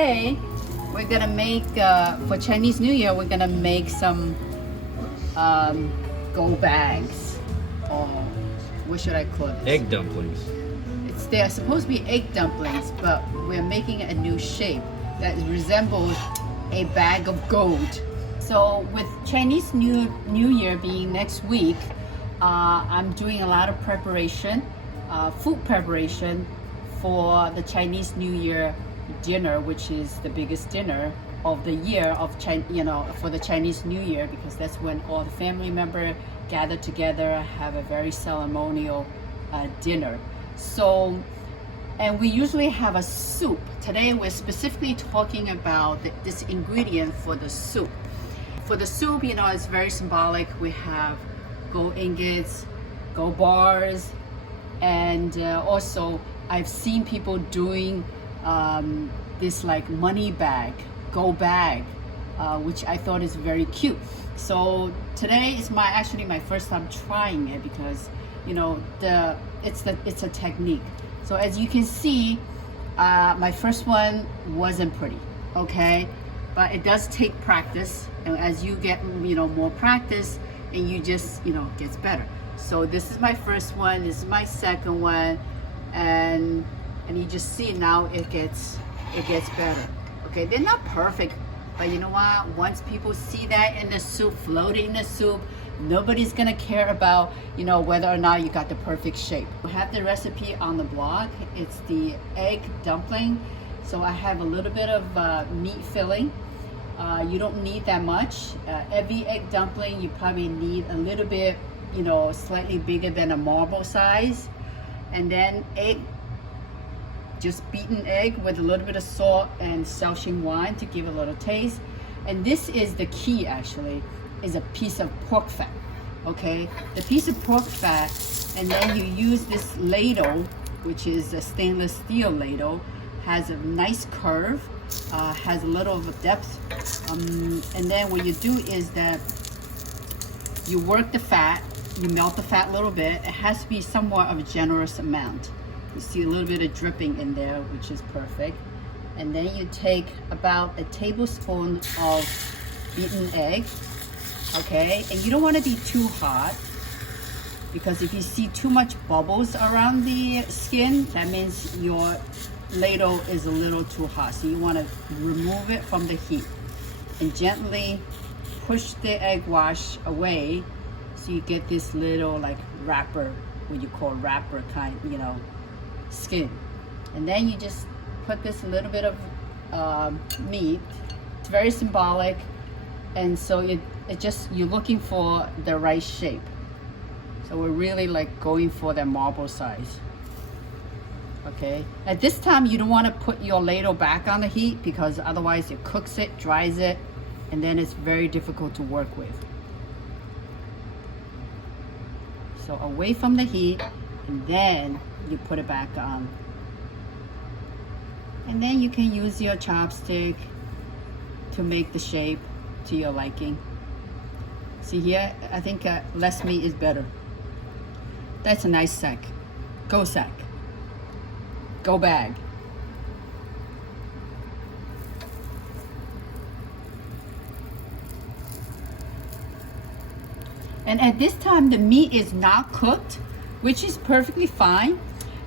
today we're gonna make, for Chinese New Year, we're gonna make some go bags, or what should I call this? Egg dumplings. They're supposed to be egg dumplings, but we're making a new shape that resembles a bag of gold. So with Chinese New Year being next week, I'm doing a lot of preparation, food preparation for the Chinese New Year dinner, which is the biggest dinner of the year of for the Chinese New Year, because that's when all the family members gather together, have a very ceremonial dinner. So, and we usually have a soup. Today we're specifically talking about this ingredient for the soup. For the soup, it's very symbolic. We have gold ingots, gold bars, and also I've seen people doing this like money bag, gold bag, which I thought is very cute. So today is actually my first time trying it, because it's a technique. So as you can see, my first one wasn't pretty, okay, but it does take practice, and as you get more practice, and you just gets better. So this is my first one, this is my second one, and you just see now it gets better. Okay, they're not perfect, but you know what, once people see that in the soup, floating in the soup, nobody's gonna care about whether or not you got the perfect shape. We have the recipe on the blog. It's the egg dumpling. So I have a little bit of meat filling. You don't need that much. Every egg dumpling you probably need a little bit, slightly bigger than a marble size. And then egg, just beaten egg with a little bit of salt and Shaoxing wine to give a little taste. And this is the key, actually, is a piece of pork fat. Okay, the piece of pork fat, and then you use this ladle, which is a stainless steel ladle, has a nice curve, has a little of a depth, and then what you do is that you work the fat, you melt the fat a little bit. It has to be somewhat of a generous amount. You see a little bit of dripping in there, which is perfect. And then you take about a tablespoon of beaten egg, okay, and you don't want to be too hot, because if you see too much bubbles around the skin, that means your ladle is a little too hot. So you want to remove it from the heat and gently push the egg wash away, so you get this little like wrapper, what you call wrapper kind, skin. And then you just put this little bit of meat. It's very symbolic, and so it just, you're looking for the right shape. So we're really like going for the marble size. Okay, at this time you don't want to put your ladle back on the heat, because otherwise it cooks it, dries it, and then it's very difficult to work with. So away from the heat, and then you put it back on. And then you can use your chopstick to make the shape to your liking. See here, I think less meat is better. That's a nice sack. Go sack. Go bag. And at this time the meat is not cooked, which is perfectly fine,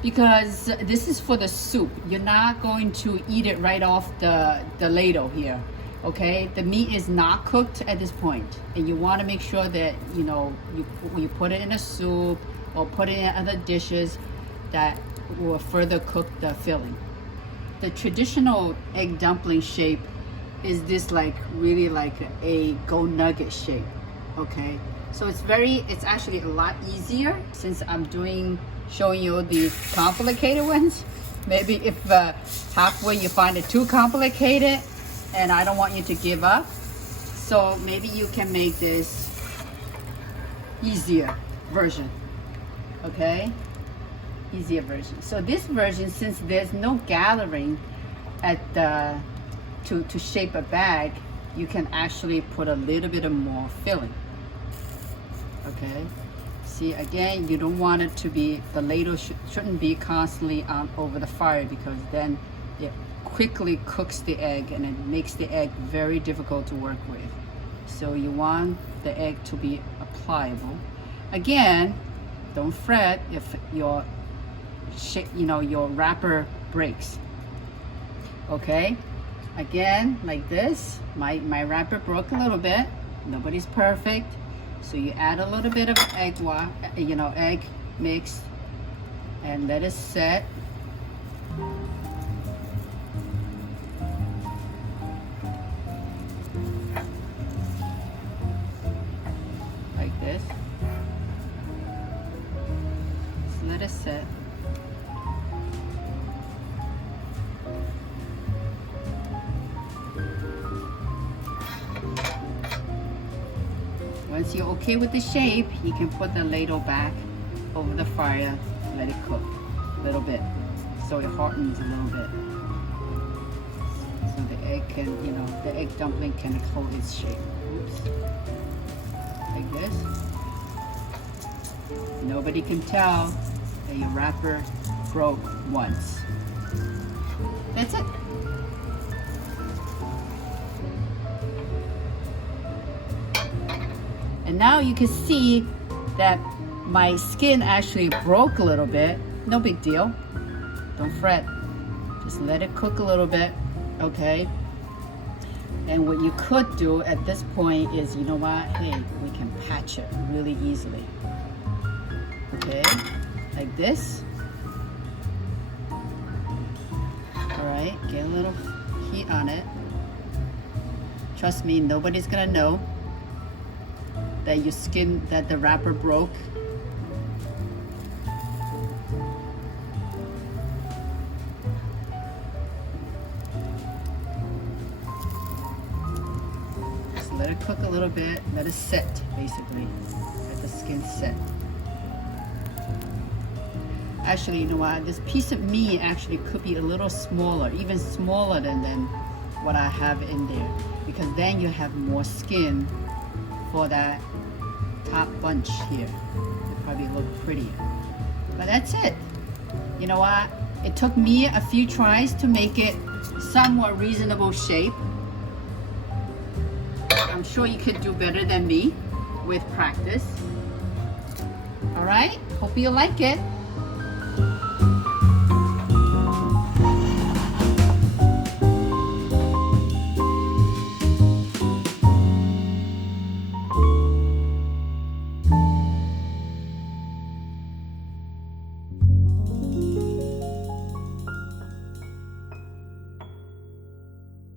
because this is for the soup. You're not going to eat it right off the ladle here. Okay, the meat is not cooked at this point, and you want to make sure that you put it in a soup or put it in other dishes that will further cook the filling. The traditional egg dumpling shape is this really like a gold nugget shape. Okay, so it's actually a lot easier, since I'm showing you these complicated ones. Maybe if halfway you find it too complicated, and I don't want you to give up, so maybe you can make this easier version. Okay, easier version. So this version, since there's no gathering at to shape a bag, you can actually put a little bit of more filling. Okay, see, again, you don't want it to be, the ladle shouldn't be constantly on over the fire, because then quickly cooks the egg and it makes the egg very difficult to work with. So you want the egg to be pliable. Again, don't fret if your your wrapper breaks. Okay, again, like this, my wrapper broke a little bit. Nobody's perfect, so you add a little bit of egg egg mix and let it set. Like this. Just let it set. Once you're okay with the shape, you can put the ladle back over the fire, let it cook a little bit, so it hardens a little bit. So the egg can, the egg dumpling can hold its shape. Oops. Like this. Nobody can tell that your wrapper broke once. That's it. And now you can see that my skin actually broke a little bit. No big deal. Don't fret. Just let it cook a little bit, okay? And what you could do at this point is, you know what? Hey, we can patch it really easily. Okay, like this. All right, get a little heat on it. Trust me, nobody's gonna know that your skin, that the wrapper broke. Just let it cook a little bit, let it set, basically. Let the skin set. Actually, you know what? This piece of meat actually could be a little smaller, even smaller than what I have in there, because then you have more skin for that top bunch here. It probably look prettier. But that's it. You know what? It took me a few tries to make it somewhat reasonable shape. I'm sure you could do better than me with practice. All right, hope you like it.